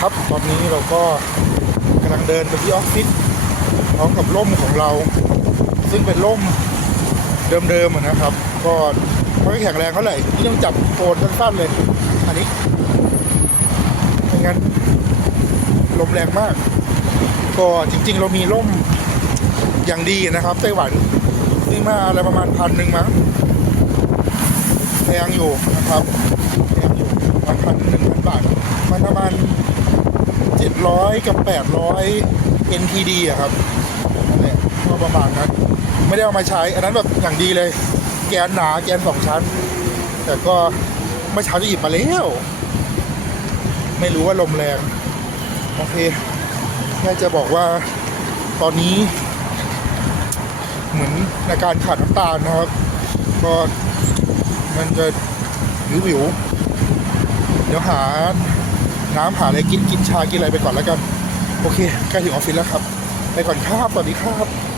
ครับ ตอนนี้เราก็กำลังเดินไปที่ออฟฟิศพร้อมกับร่มของเรา ซึ่งเป็นร่มเดิมๆอะนะครับ ก็ไม่แข็งแรงเท่าไหร่ที่ต้องจับโคนสั้นๆเลย อันนี้ไม่งั้นลมแรงมาก ก็จริงๆ เรามีร่มอย่างดีนะครับไต้หวันซื้อมาอะไรประมาณพันหนึ่งมั้งแพงอยู่นะครับ ร้อยกับ 800 NTD อะครับนั่นแหละก็ประมาณนั้นไม่ได้เอามาใช้ อันนั้นแบบอย่างดีเลย แกนหนาแกนสองชั้น แต่ก็เมื่อเช้าจะหยิบมาแล้ว ไม่รู้ว่าลมแรง โอเคแค่จะบอกว่าตอนนี้ เหมือนในการขาดน้ำตาลนะครับ ก็มันจะวิวๆเดี๋ยวหา น้ำหาอะไรกินกินชากินอะไรไปก่อนแล้วกัน โอเคใกล้ถึงออฟฟิศแล้วครับ ไปก่อนครับสวัสดีครับ